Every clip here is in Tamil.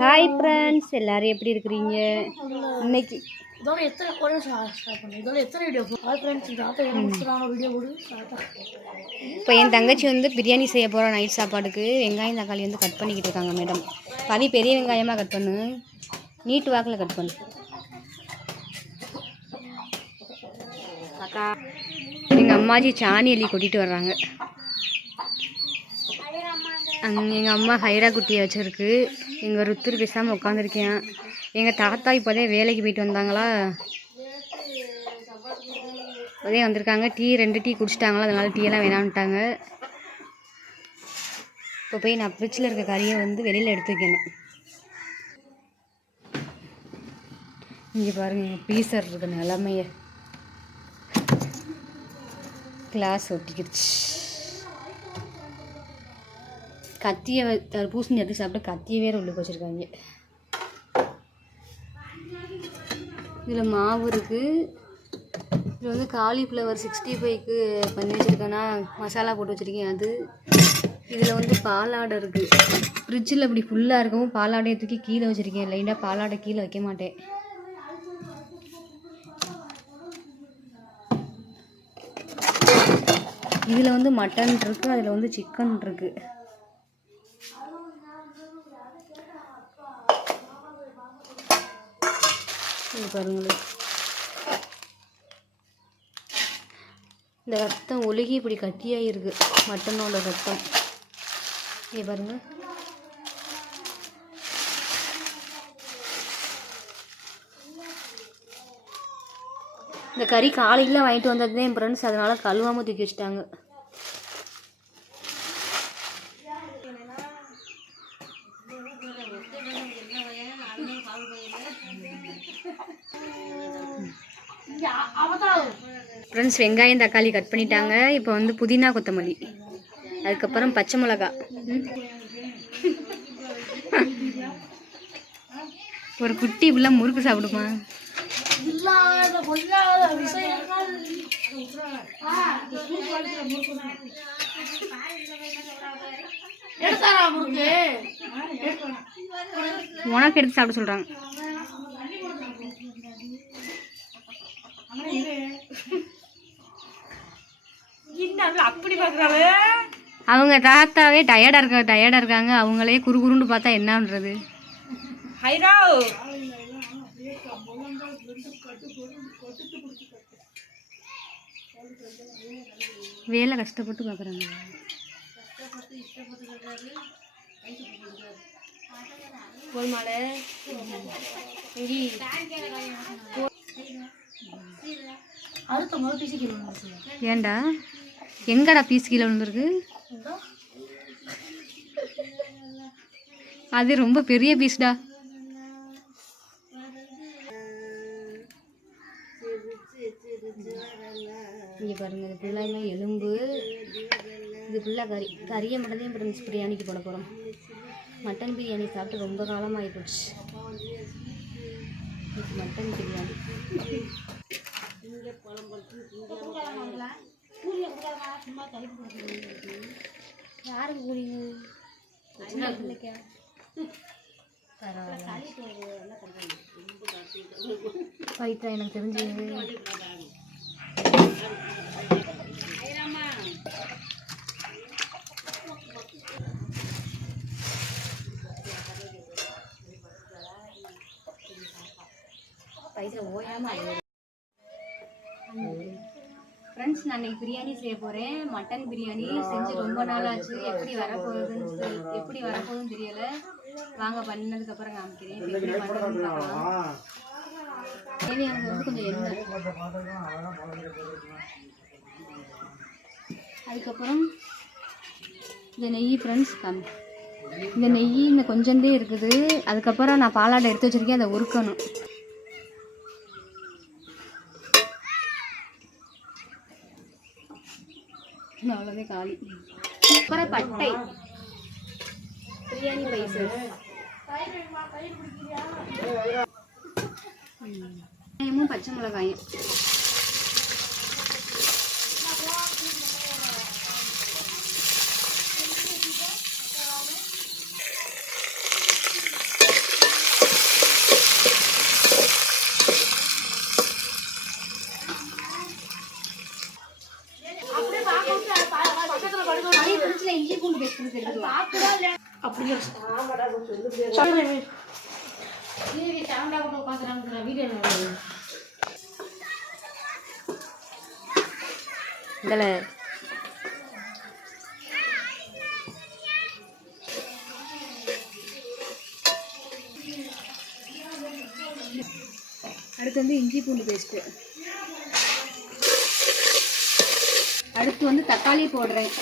ஹாய் ஃப்ரெண்ட்ஸ் எல்லாரும் எப்படி இருக்கிறீங்க? இன்னைக்கு இதோட எத்தனை ஒரு ஸ்டார்ட் பண்ணு இதோட எத்தனை வீடியோ ஹாய் ஃப்ரெண்ட்ஸ் இந்த ஆட்டோ என்ன முடிச்சுறாங்க வீடியோ போடு. ஸ்டார்ட் இப்போ என் தங்கச்சி வந்து பிரியாணி செய்ய போகிறா நைட் சாப்பாடுக்கு. வெங்காயம் தக்காளி வந்து கட் பண்ணிக்கிட்டு இருக்காங்க மேடம் பவி பெரிய வெங்காயமாக கட் பண்ணு. நீட்டு வாக்கில் கட் பண்ணு. அக்கா எங்கள் அம்மாஜி சாணி அள்ளி கொட்டிட்டு வர்றாங்க. எங்கள் அம்மா ஹைரா குட்டியை வச்சுருக்கு. எங்கள் ருத்துர் பேசாமல் உட்காந்துருக்கேன் எங்கள் தாத்தா இப்போதே வேலைக்கு போயிட்டு வந்தாங்களா. இப்போதே வந்திருக்காங்க. டீ ரெண்டு டீ குடிச்சிட்டாங்களா. அதனால டீ எல்லாம் வேணான்ட்டாங்க இப்போ போய் நான் ஃப்ரிட்ஜில் இருக்க கறியை வந்து வெளியில் எடுத்து வைக்கணும். இங்கே பாருங்கள் எங்கள் பீசர் இருக்க நிலமைய. கிளாஸ் ஒட்டிக்கிடுச்சு. கத்தியை வ- எடுத்து சாப்பிட்டு கத்தியை வேறு உள்ளுக்கு வச்சுருக்காங்க. இதில் மாவு இருக்குது இது வந்து காலிஃப்ளவர் சிக்ஸ்டி ஃபைவ்க்கு பண்ணி வச்சுருக்கேன்னா மசாலா போட்டு வச்சுருக்கேன். அது இதில் வந்து பாலாடை இருக்குது ஃப்ரிட்ஜில் இப்படி ஃபுல்லாக இருக்கவும் பாலாடையை தூக்கி கீழே வச்சுருக்கேன். லைட்டாக பாலாடை கீழே வைக்க மாட்டேன். இதில் வந்து மட்டன் இருக்குது அதில் வந்து சிக்கன் இருக்குது இது பாருங்களேன் இந்த ரத்தம் ஒழுகி இப்படி கட்டியாக இருக்குது மட்டனோட ரத்தம். இங்கே பாருங்கள் இந்த கறி காலையில் வாங்கிட்டு வந்தது தான் என் ஃப்ரெண்ட்ஸ் அதனால் கழுவாமல் தூக்கி வச்சிட்டாங்க. ஃப்ரெண்ட்ஸ் வெங்காயம் தக்காளி கட் பண்ணிட்டாங்க. இப்போ வந்து புதினா கொத்தமல்லி. அதுக்கப்புறம் பச்சை மிளகா. ம். ஒரு குட்டி இப்படில முறுக்கு சாப்பிடுமா? உனக்கு எடுத்து சாப்பிட சொல்கிறாங்க அப்படி அவங்க தாத்தாவே டயர்டாக இருக்க டயர்டாக இருக்காங்க. அவங்களே குறுகுறுன்னு பார்த்தா என்ன பண்ணுறது ஹைரா வேலை கஷ்டப்பட்டு பார்க்குறாங்க போய் ஏன்டா எங்கடா பீஸ் கீழே விழுந்திருக்கு? அது ரொம்ப பெரிய பீஸ்டா? இங்கே பாருங்க இது ஃபுல்லாமே எலும்பு. இது ஃபுல்லாக கறி கறியை மட்டும் தான் ஃப்ரெண்ட்ஸ் பிரியாணிக்கு போட போகிறோம் மட்டன் பிரியாணி சாப்பிட்டு ரொம்ப காலமாக இது மட்டன் பிரியாணி. யாருக்கு கூலிங்க பைத்தா எனக்கு தெரிஞ்சு பைத்தியம் ஓயாம நான் இன்னைக்கு பிரியாணி செய்ய போகிறேன் மட்டன் பிரியாணி செஞ்சு ரொம்ப நாள் ஆச்சு எப்படி வரப்போகுதுன்னு எப்படி வரப்போகுதுன்னு தெரியல. வாங்க பண்ணதுக்கப்புறம் காமிக்கிறேன். எப்படி பண்ணுறதுன்னு பார்க்கலாம். தேவையானது வந்து கொஞ்சம் எண்ணெய் அதுக்கப்புறம் இந்த நெய் ஃப்ரெண்ட்ஸ் காமி இந்த நெய் இந்த கொஞ்சந்தே இருக்குது. அதுக்கப்புறம் நான் பாலாடை எடுத்து வச்சிருக்கேன். அதை உருக்கணும். அவ்வளோதான் காலி அப்புறம் பட்டை பிரியாணி பைசஸ் வெங்காயமும் பச்சை மிளகாயும் இதில் அடுத்து வந்து இஞ்சி பூண்டு பேஸ்ட்டு. அடுத்து வந்து தக்காளி போடுறேன்.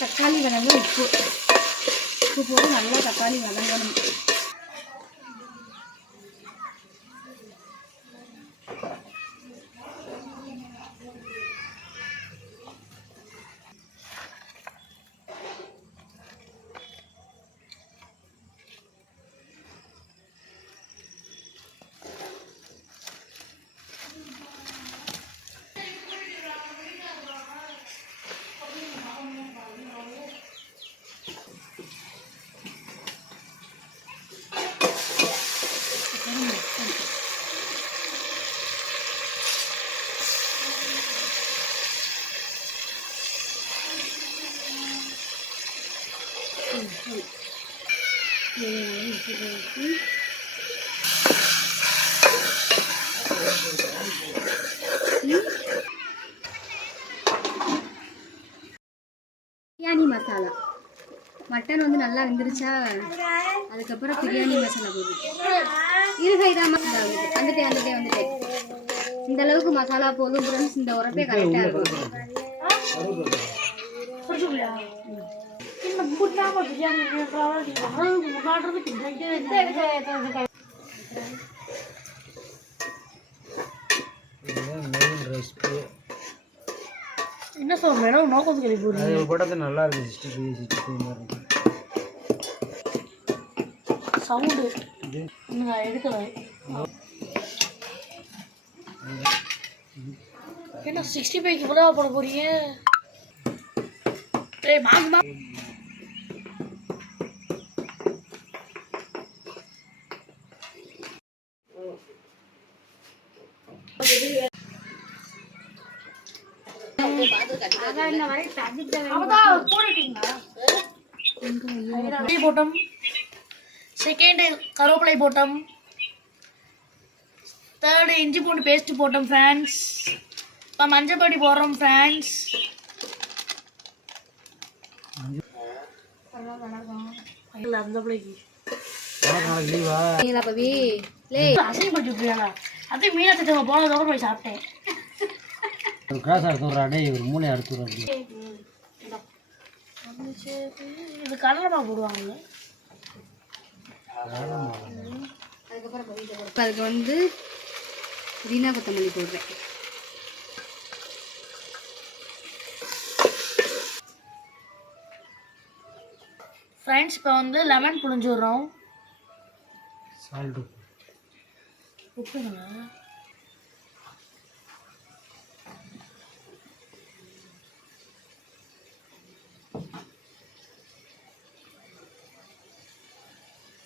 தக்காளி வதங்க உப்பு உப்பு போட்டு நல்லா தக்காளி வதங்கணும் பிரியாணி மசாலா. மட்டன் வந்து நல்லா வெந்துருச்சா? அதுக்கப்புறம் பிரியாணி மசாலா போதும். இருகை தான் வந்துட்டேன் வந்துட்டேன் வந்துட்டேன் இந்த அளவுக்கு மசாலா போதும் ஃப்ரெண்ட்ஸ் இந்த உரப்பே கரெக்டாக இருக்கும். முன்னாம பிரியாணி மெயின் ரெசிபி என்ன சொல்ல மேடம் அது படத்து நல்லா இருக்கு சிக்ஸ்டி ஃபைவ் சிக்ஸ்டி ஃபைவ் மாதிரி இருக்கு. சவுண்டு நான் எடுக்கல. என்ன சிக்ஸ்டி ஃபைவ்க்கு இவ்வளோ போட போறீங்க? ஏய் மாங்கி மா கருவேப்பிலை போட்டோம். செகண்ட் கருவேப்பிலை போட்டோம். தேர்டு இஞ்சி பூண்டு பேஸ்ட் போட்டோம் ஃப்ரெண்ட்ஸ் இப்போ மஞ்சள் பொடி போடுறோம் ஃப்ரெண்ட்ஸ் அந்த பிள்ளைக்கு அசிங்கப்பட்டு விட்டுருக்காங்க அதே மீனா திட்டங்க போனதுக்கப்புறம் போய் சாப்பிட்டேன். ஒரு கிராஸ் எடுத்து விட்றா டேய் ஒரு மூளை அப்படி இது கடலமா போடுவாங்க. இப்போ அதுக்கு வந்து புதினா கொத்தமல்லி போடுறேன். ஃப்ரெண்ட்ஸ் இப்போ வந்து லெமன் புழிஞ்சு விட்றோம் சால்ட்டு உப்புங்க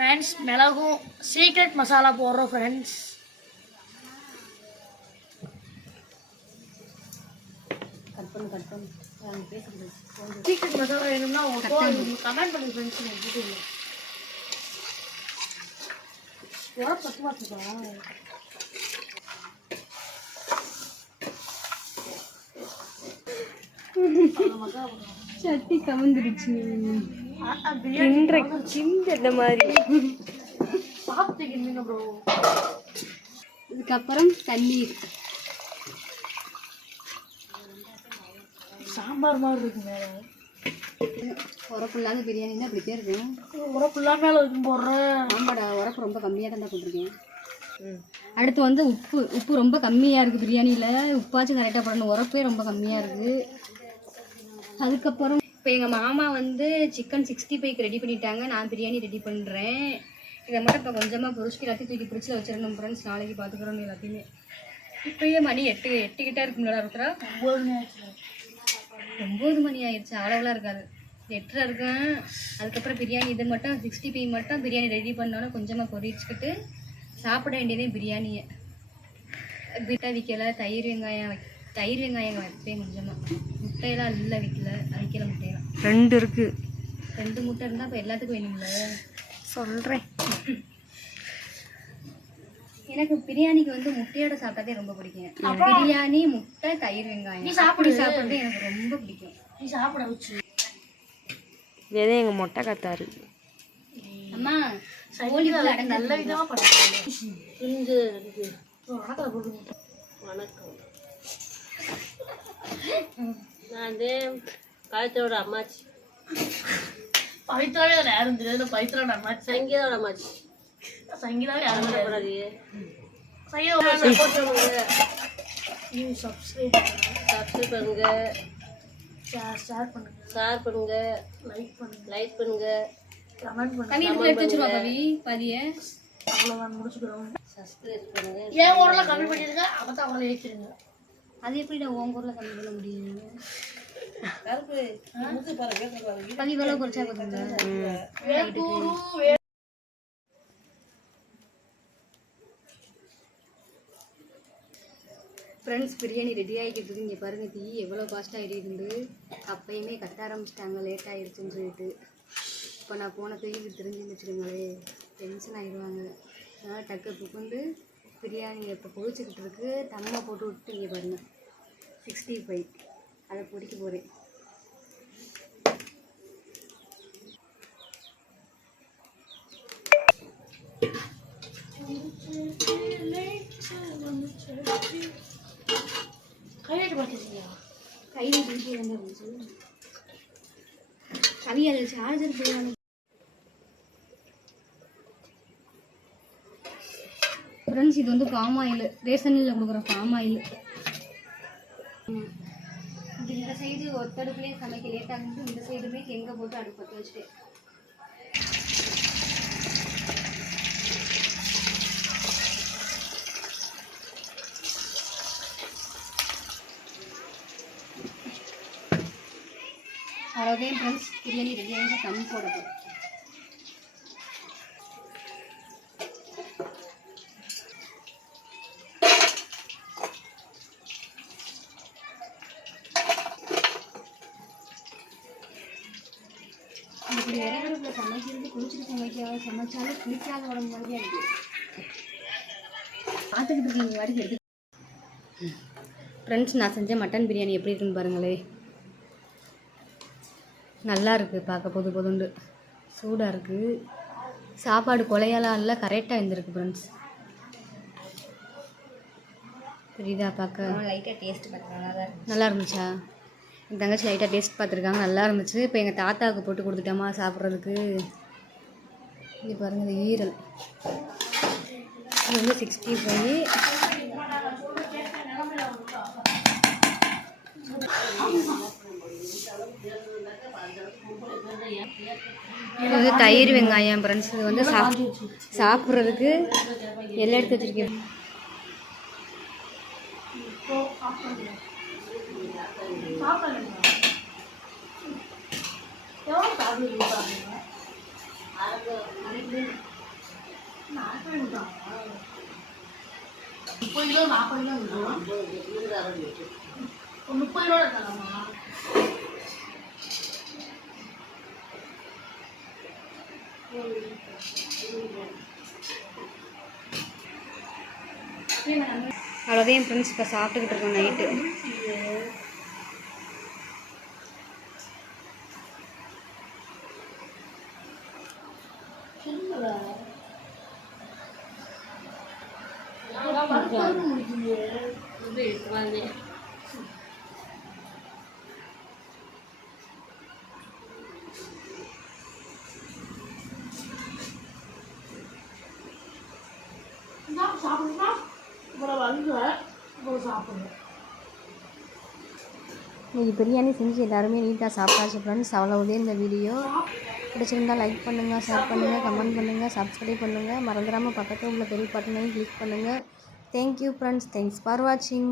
ஃப்ரெண்ட்ஸ் மிளகும் சீக்ரெட் மசாலா போடுறோம் ஃப்ரெண்ட்ஸ் சீக்ரெட் மசாலா வேணும்னா கமெண்ட் பண்ணி. ஃப்ரெண்ட்ஸ் நான் யூடியூப்ல எவ்வளோ பத்து மாட்டுக்கா சட்டி கவுந்துருச்சு. பிரியாணி சிந்த மாதிரி. சாப்பிட்டுக்கிங்க ப்ரோ இதுக்கப்புறம் தண்ணீர். சாம்பார் மாதிரி இருக்கு மேலே. உரப்பு இல்லாத பிரியாணினா அப்படி பேர் இருக்கும் உரப்புல்லா மேலே இருக்கும் போடுற? ஆமாடா உரப்பு ரொம்ப கம்மியாக தான் போட்டிருக்கேன். அடுத்து வந்து உப்பு உப்பு ரொம்ப கம்மியாக இருக்குது பிரியாணியில். உப்பாச்சும் கரெக்டாக போடணும். உரப்பே ரொம்ப கம்மியாக இருக்குது அதுக்கப்புறம் இப்போ எங்கள் மாமா வந்து சிக்கன் சிக்ஸ்டி ஃபைவ்க்கு ரெடி பண்ணிட்டாங்க. நான் பிரியாணி ரெடி பண்ணுறேன் இதை மட்டும் இப்போ கொஞ்சமாக பொரிச்சு எல்லாத்தையும் தூக்கி பிடிச்சி வச்சிடணும் ஃப்ரெண்ட்ஸ் நாளைக்கு பார்த்துக்குறோம் எல்லாத்தையுமே. இப்போயே மணி எட்டு எட்டு கிட்ட இருக்குங்களா இருக்கிறா ஒம்பது மணி ஒம்பது மணி ஆயிடுச்சு அளவுலாம் இருக்காது. எட்டரை இருக்கும் அதுக்கப்புறம் பிரியாணி இது மட்டும் சிக்ஸ்டி ஃபைவ் மட்டும் பிரியாணி ரெடி பண்ணோன்னா கொஞ்சமாக பொரிச்சுக்கிட்டு சாப்பிட வேண்டியதே பிரியாணியை. விட்டா விற்கல தயிர் வெங்காயம் வை- தயிர் வெங்காயம் வைப்பேன் கொஞ்சமாக முட்டையெல்லாம் இல்லை விற்கல அவிக்கல முட்டையெல்லாம் ரெண்டு இருக்கு. ரெண்டு முட்டை இருந்தால் இப்போ எல்லாத்துக்கும் வேணும்ல? சொல்றேன். எனக்கு பிரியாணிக்கு வந்து முட்டையோட சாப்பிட்டதே ரொம்ப பிடிக்கும். பிரியாணி முட்டை தயிர் வெங்காயம். சாப்பிடு. சாப்பிட்றது எனக்கு ரொம்ப பிடிக்கும். நீ சாப்பிட வச்சு இதே எங்கள் மொட்டை கத்தாரு. அம்மா அடங்க நல்ல விதமா பண்ணுறாங்க இங்கே. வணக்கம் போட்டு வணக்கம் நான் வந்து கழுத்தோட அம்மாச்சி. பவித்ராவே அதில் யாரும் தெரியாது. பவித்ரா நம்ம சங்கீதோட அம்மாச்சி. சங்கீதாவே யாரும் தெரியாது. கூடாது. சங்கீதா சப்போர்ட் பண்ணுங்க. நீ சப்ஸ்கிரைப் பண்ணுங்க சப்ஸ்கிரைப் பண்ணுங்க. ஷேர் ஷேர் பண்ணுங்க. ஷேர் பண்ணுங்க. லைக் பண்ணுங்க. லைக் பண்ணுங்க. கமெண்ட் பண்ணுங்க. கவி இதுக்குள்ள எடுத்து வச்சிருவா கவி பதிய? அவ்வளோதான் முடிச்சுக்கிறோம். சப்ஸ்கிரைப் பண்ணுங்க. ஏன் ஓரளவு கம்மி பண்ணிருங்க அப்போ தான் அவங்கள ஏற்றிருங்க அது எப்படி நான் உன் குரலை கம்மி பண்ண முடியும்? குறைச்சா போதுங்க ஃப்ரெண்ட்ஸ் பிரியாணி ரெடி ஆகிக்கிட்டு இருக்கு இங்கே பாருங்க தீ எவ்வளோ ஃபாஸ்ட்டாக எரியுது அப்பயுமே கத்த ஆரம்பிச்சிட்டாங்க லேட் ஆகிடுச்சுன்னு சொல்லிட்டு. இப்போ நான் போன பெய்யுக்கு தெரிஞ்சுன்னு வச்சுருங்களே டென்ஷன் ஆயிடுவாங்க. அதனால் டக்கு புகுந்து பிரியாணி இப்போ பொரிச்சுக்கிட்டு இருக்கு தம்மை போட்டு விட்டு இங்கே பாருங்க. சிக்ஸ்டி ஃபைவ் அதை பொரிக்க போகிறேன் கையெழுத்து பார்த்துருக்கீங்க கையில் பிடிச்சி வந்து இருந்துச்சு கவி அதில் சார்ஜர் போயிடணும் ஃப்ரெண்ட்ஸ் இது வந்து பாம் ஆயில் ரேஷனில் கொடுக்குற பாம் ஆயில் இது இந்த சைடு ஒத்தடுப்புலேயே சமைக்க லேட் ஆகுது இந்த சைடுமே எங்கே போட்டு அடுப்பு பற்ற வச்சுட்டேன் அவ்வளோதான் ஃப்ரெண்ட்ஸ் பிரியாணி ரெடி ஆகிட்டு தம் போட இப்படி விறகுல சமைக்கிறது குளிச்சுட்டு சமைக்க சமைச்சாலும் குளிக்காத உடம்பு மாதிரியா இருக்கு. பார்த்துக்கிட்டு இருக்கீங்க வாடிக்கு எடுத்து. ஃப்ரெண்ட்ஸ் நான் செஞ்ச மட்டன் பிரியாணி எப்படி இருக்குன்னு பாருங்களே. நல்லா இருக்குது பார்க்க பொது பொதுண்டு. சூடாக இருக்குது சாப்பாடு கொலையெல்லாம் இல்லை கரெக்டாக இருந்திருக்கு ஃப்ரெண்ட்ஸ் தெரியுதா பார்க்க? லைட்டாக டேஸ்ட் நல்லா இருந்துச்சா? என் தங்கச்சி லைட்டாக டேஸ்ட் பார்த்துருக்காங்க. நல்லா இருந்துச்சு. இப்போ எங்கள் தாத்தாவுக்கு போட்டு கொடுத்துட்டோமா சாப்பிட்றதுக்கு. இது பாருங்கள் ஈரல். இது வந்து சிக்ஸ்டி ஃபைவ் இது வந்து தயிர் வெங்காயம் ஃப்ரெண்ட்ஸ் இது வந்து சாப் சாப்பிட்றதுக்கு எல்லாம் எடுத்து வச்சிருக்கேன். முப்பது கிலோ நாற்பது கிலோ இருக்கும் ஒரு முப்பது கிலோ இருக்காங்கம்மா அவ்வளோதான் என் ஃப்ரெண்ட்ஸ் இப்போ சாப்பிட்டுக்கிட்டு இருக்கோம் நைட்டு சாப்பிடுமா சாப்பிடுங்க இன்னைக்கு பிரியாணி செஞ்சு எல்லாருமே நீட்டாக சாப்பிட்டாச்சு ஃப்ரெண்ட்ஸ் அவ்வளவுதே இந்த வீடியோ. பிடிச்சிருந்தா லைக் பண்ணுங்கள் ஷேர் பண்ணுங்கள் கமெண்ட் பண்ணுங்கள் சப்ஸ்கிரைப் பண்ணுங்கள் மறந்துடாமல் பக்கத்தில் உள்ள பெரிய பட்டனையும் கிளிக் பண்ணுங்கள் தேங்க்யூ ஃப்ரெண்ட்ஸ் தேங்க்ஸ் ஃபார் வாட்சிங்